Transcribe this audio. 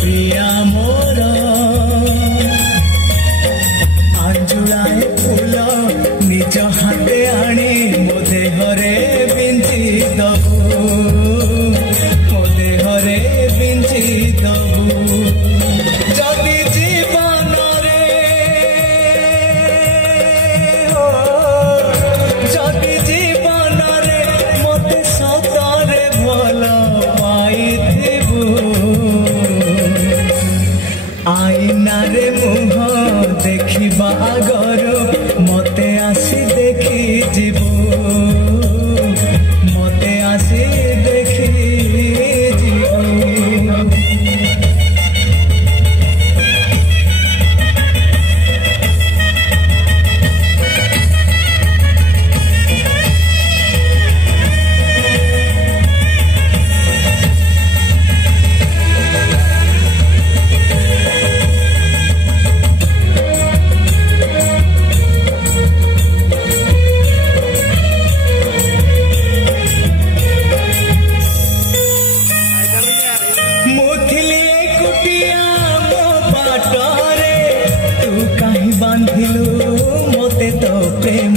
प्रिया मोर आंजुलाए फूल निज हाथे आनी मो देहरे बिंची दबू मो देहरे बिंची दबू जदि जीवन रे जदि जीवन रे मते सतरे भल पाइथिबू आईना रे मुह देखिबा आगर मते आसी देखी जीवू मते आसी देखी जीवू बांधिलु मोते तो प्रेम